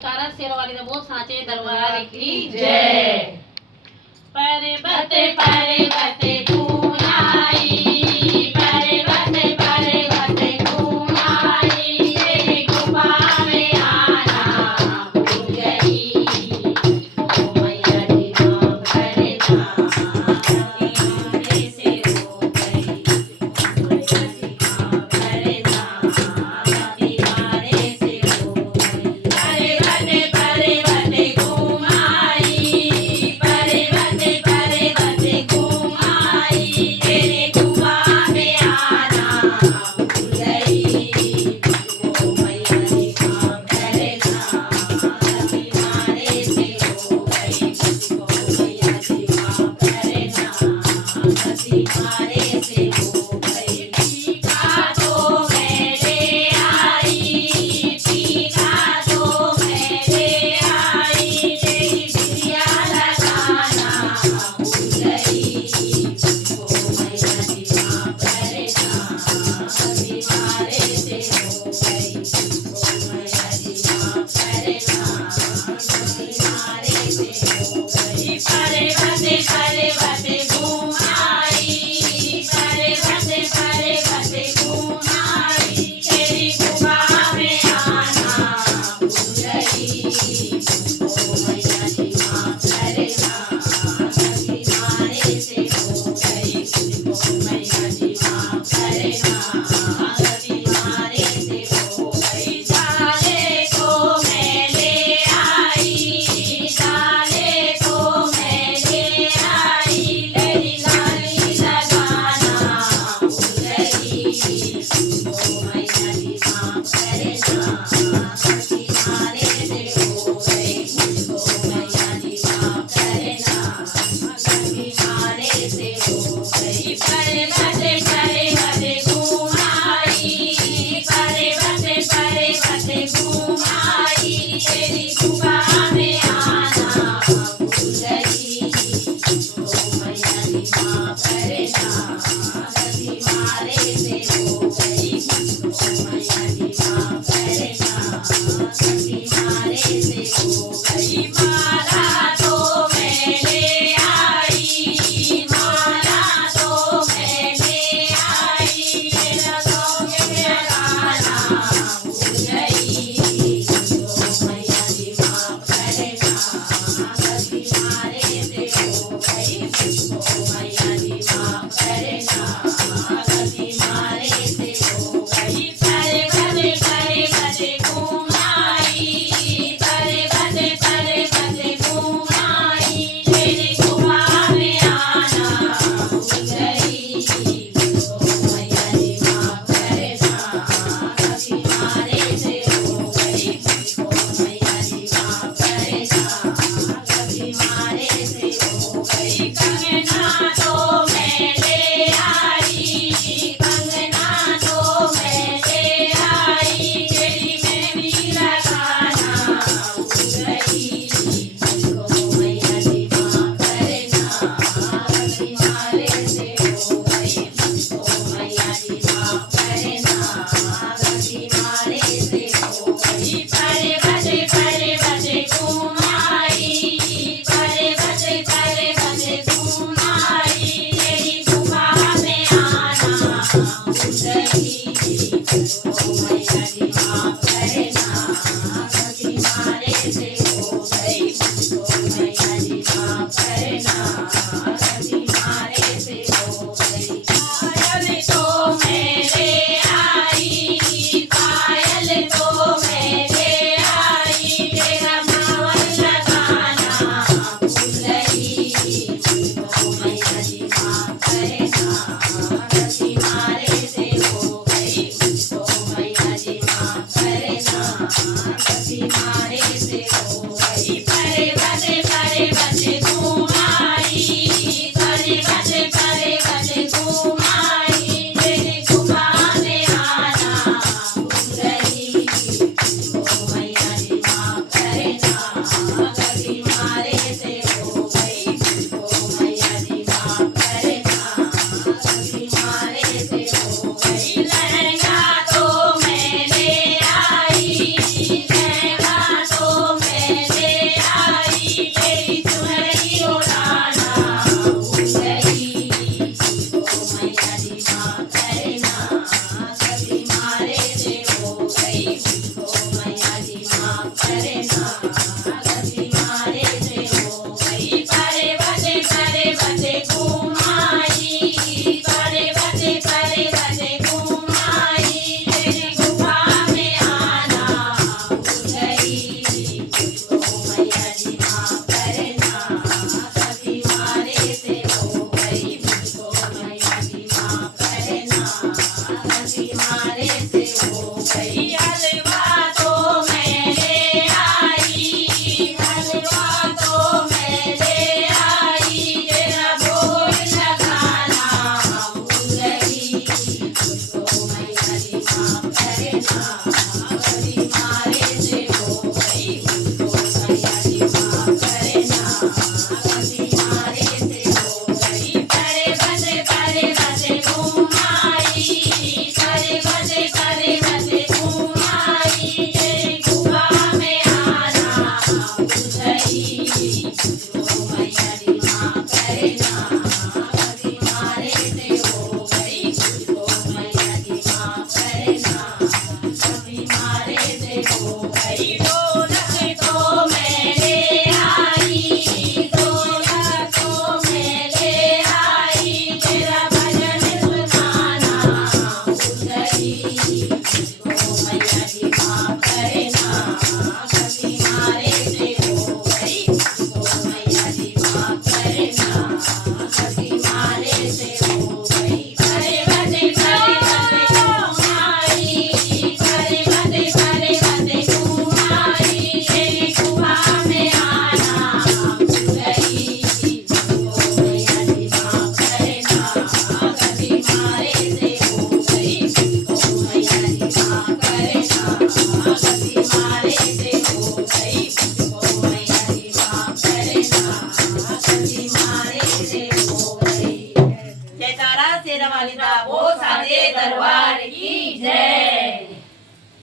सारा शेरवाली दा बोल साचे दरबार की जय। पर्वत घूम आई, पर्वत घूम आई, तेरी गुफा में आना भूल गई। ओ मैया जी माफ करना, गलती से हो गई। ओ मैया जी माफ करना, गलती हमारे से हो गई। पर्वत घूम आई, पर्वत घूम आई, तेरे गुफा में आना भूल गई। ओ मैया जी माफ करना, गलती हमारे से हो गई। ओ मैया जी माफ करना, गलती हमारे से हो गई। टीका तो मैं ले आई, टीका तो मैं ले आई, तेरी बिटिया लगाना भूल गई। ओ मैया जी माफ करना, गलती हमारे से हो गई। ओ मैया जी माफ करना, गलती हमारे से हो गई। पर्वत घूम आई, पर्वत घूम आई, तेरी गुफा में आना भूल गई। ओ मैया जी माफ करना, गलती हमारे से हो गई। ओ मैया जी माफ करना, गलती हमारे से हो गई। डाले को मैं ले आई, डाले को मैं ले आई, तेरी लाली लगाना भूल गई। ओ मैया जी माफ करना, गलती हमारे से हो गई। ओ मैया जी माफ करना, गलती हमारे से हो गई। पर्वत घूम आई, पर्वत घूम आई, तेरी गुफा में आना भूल गई। ओ मैया जी माफ करना, गलती हमारे से हो गई। ओ मैया जी माफ करना, गलती हमारे से हो गई। माला तो मैं ले आई, माला तो मैं ले आई, तेरा सौंग लगाना भूल गई। ओ मैया जी माफ करना, गलती हमारे से हो गई। ओ मैया जी माफ करना, गलती हमारे से हो गई। पर्वत घूम आई, पर्वत घूम आई, तेरी गुफा में आना भूल गई। ओ मैया जी माफ करना, गलती हमारे से हो गई। ओ मैया जी माफ करना, गलती हमारे से हो गई। कंगना तो मैं ले आई, कंगना तो मैं ले आई, तेरी मेहंदी लगाना भूल गई। ओ मैया जी माफ करना, गलती हमारे से हो गई। ओ मैया जी माफ करना, गलती हमारे से हो गई। पर्वत घूम आई, पर्वत घूम आई, तेरी गुफा में आना भूल गई। ओ मैया जी माफ करना, गलती हमारे से हो गई। ओ मैया जी माफ करना, गलती हमारे से हो गई। पायल तो मैं ले आई, पायल तो मैं ले आई, तेरा मावन लगाना भूल गई। ओ मैया जी माफ करना, गलती हमारे से हो गई। ओ मैया जी माफ करना, गलती हमारे से हो गई। पर्वत घूम आई, पर्वत घूम आई, तेरी गुफा में आना भूल गई। ओ मैया जी माफ करना, गलती हमारे से हो गई। ओ मैया जी माफ करना, गलती हमारे से हो गई। लहंगा तो मैं ले आई, लहंगा तो करे ना गति मारे से हो गई पर्वते घुमाई पर्वते घुमाई तेरी गुफा में आना भूल गई मुझको मैया जी माफ करना गति मारे से हो गई मुझको मैया जी माफ करना गति मारे से हो गई हलवा तो मैं ले आई हलवा तो मैं ले आई तेरा भोग लगाना भूल गई मुझको मैया जी माफ करना गति मारे से हो गई मुझको मैया जी माफ करना गति मारे से हो गई पर्वते घुमाई पर्वते घुमाई तेरी गुफा में आना भूल गई मुझको मैया जी माफ करना गति मारे से हो गई मुझको मैया जी माफ करना गति मारे से हो गई ढोलक तो मैं ले आई ढोलक तो मैं ले आई तेरा भजन सुनाना भूल गई मुझको मैया जी माफ करना गति मारे से हो गई मुझको मैया जी माफ करना गति मारे से हो गई पर्वते घुमाई तेरी गुफा में आना भूल गई मुझको मैया जी माफ करना गति मारे से हो गई मुझको मैया जी माफ करना गति मारे से हो गई मुझको मैया जी माफ करना गति मारे से हो गई जयकारा शेरा वाली दा वो सारे दरबार